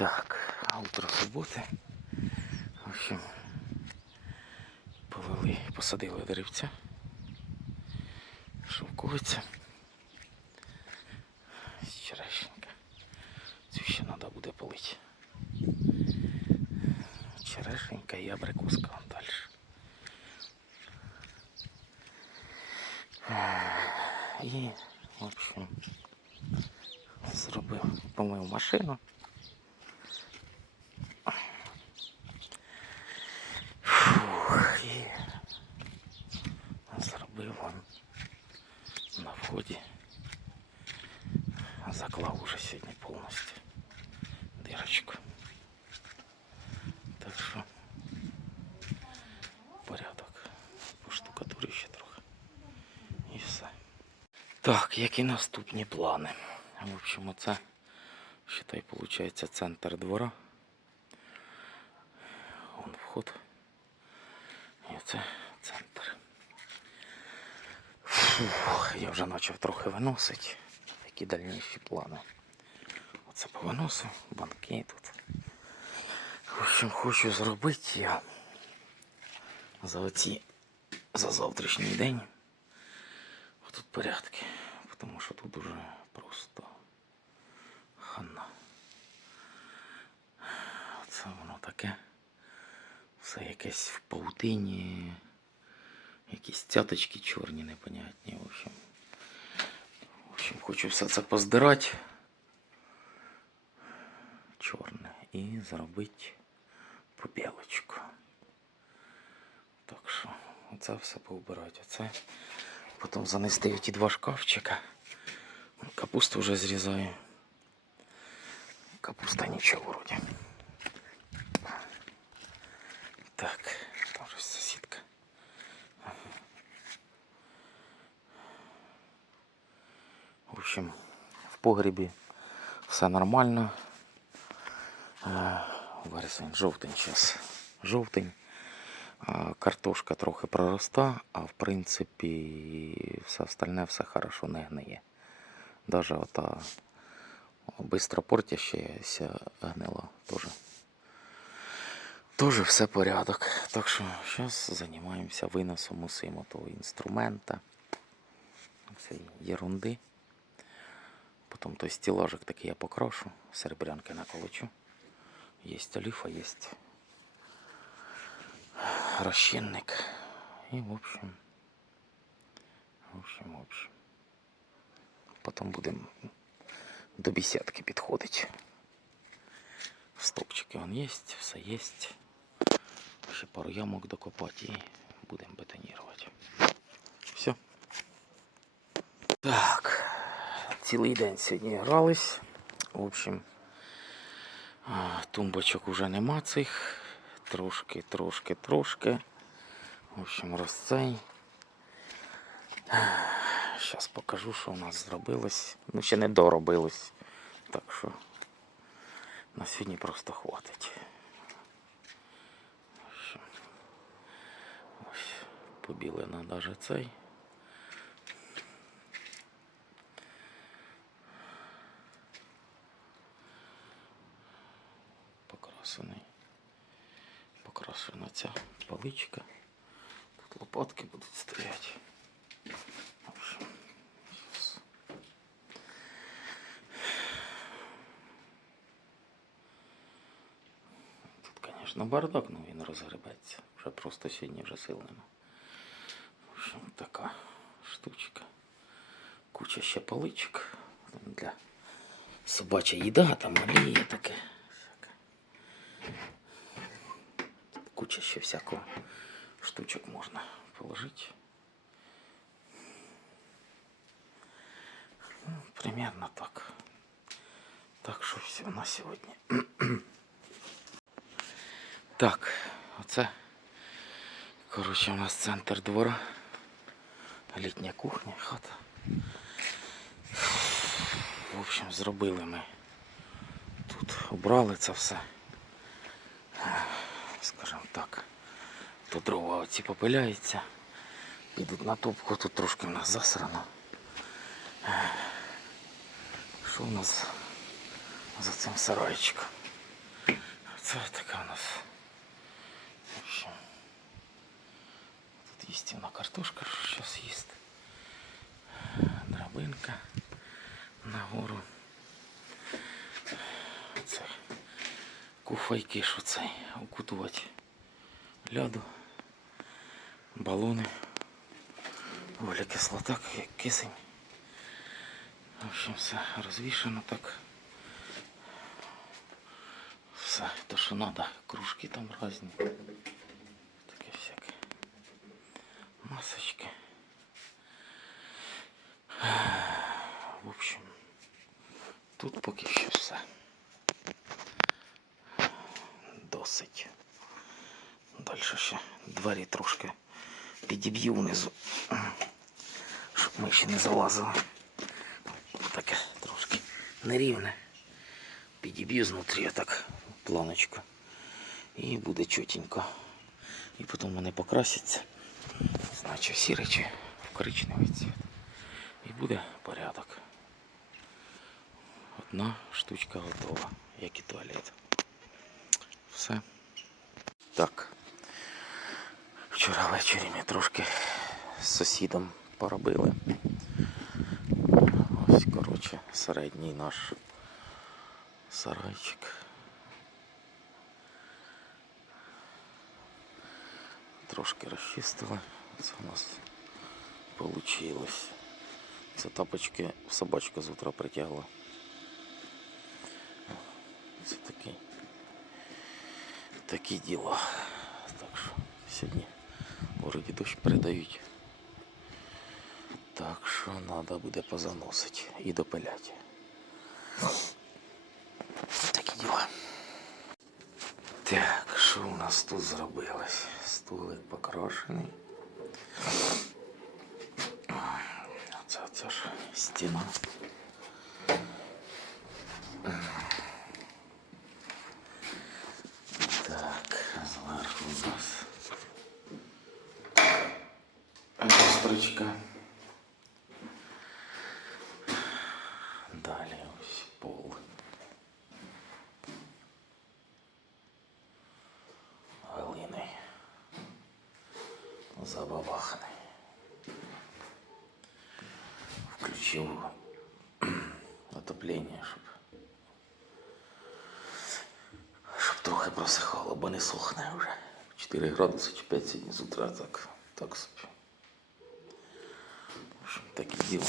Так, утро суботи. В общем, повели, посадили деревця. Шовковиця. Черешенька. Цю ще треба буде полити. Черешенька і абрикоска вон далі. І, в общем, зробив, помив машину. Фух, і зробив он на вході. Заклав уже сьогодні повністю дирочку. Так що порядок. Поштукатурю ще трохи. І все. Так, які наступні плани? В общем, оце, считай, виходить, центр двора. Вон вход. І це центр. Фух, я вже почав трохи виносити. Які дальніші плани. Оце повиносив, банки тут. В общем, хочу зробити я за оці за завтрашній день. Тут порядки, тому що тут уже просто хана. Це воно таке. Все якесь в паутині, якісь цяточки чорні, непонятні. В общем, в общем, хочу все це поздирати. Чорне. І зробити побілочку. Так що, оце все поубирати. Оце Потім занести ті два шкафчика. Капусту вже зрізаю. Капуста нічого вроді. Так, Общем, в погребі все нормально. Е, Вересень, жовтень зараз. Жовтень. Картошка трохи пророста, а в принципі все остальне все хорошо не гниє. Даже ота бистро портящаяся гнила теж. Тоже все порядок. Так що зараз займаємося виносом усім того інструмента. Цієї ерунди. Потім той стілажик такий я покрошу, серебрянки наколочу. Є оліфа, є розчинник. І в общем, в общем, в общем. Потім будемо до бесідки підходити. Стопчики вон є, все є. Ще пару ямок докопати і будемо бетонувати. Все. Так, Цілий день сьогодні грались. В общем, тумбочок уже нема цих. Трошки, трошки, трошки. В общем, розцей. Зараз покажу, що у нас зробилось. Ну, ще не доробилось. Так що на сьогодні просто хватить. Ось побілена навіть цей. Покрасений. Покрашена ця паличка. Тут лопатки будуть стояти. Тут, звісно, бардак, але він розгребеться. Вже просто сьогодні вже сил нема. В общем, така штучка. Куча ще паличок. Там для собача їда, там олія таке. Куча ще всякого штучок можна положити. Ну, примерно так. Так що все на сьогодні. Так, оце. Коротше, у нас центр двора. Літня кухня, хата. В общем, зробили ми. Тут убрали це все Скажімо так. То дрова оці попиляються. Підуть на топку, тут трошки в нас засрано. Що у нас за цим сарайчиком? Це така у нас. В общем, тут їстівна картошка, що зараз їсть. Драбинка нагору. куфайки, що це укутувати ляду, балони, воля кислота, ки- кисень. В общем, все розвішано так. Все, то що надо, кружки там різні. Таке всяке. Масочки. В общем, тут поки що все. Досить. Далі ще двері трошки підіб'ю внизу, щоб ми ще не залазили. Таке трошки нерівне. Підіб'ю знутрі так планочку. І буде чотенько. І потім вони покрасяться. Значить, всі речі в коричневий цвіт. І буде порядок. Одна штучка готова, як і туалет. Все. Так. Вчора ввечері ми трошки з сусідом поробили. Ось, коротше, середній наш сарайчик. Трошки розчистили. Це у нас вийшло. Це тапочки собачка з утра притягла. Це такі. Такі діла. Так що сьогодні вроді дощ передають. Так що треба буде позаносити і допиляти. Такі діла. Так, що у нас тут зробилось? Столик покрашений. Це, це ж стіна. Так, зверху у нас люстрочка. Далі ось пол. Глини. Забабаханий. Включив отопление, щоб щоб трохи просихало, бо не сохне вже. 4 градуси чи 5 сьогодні з утра, так, так собі. В общем, таке діло.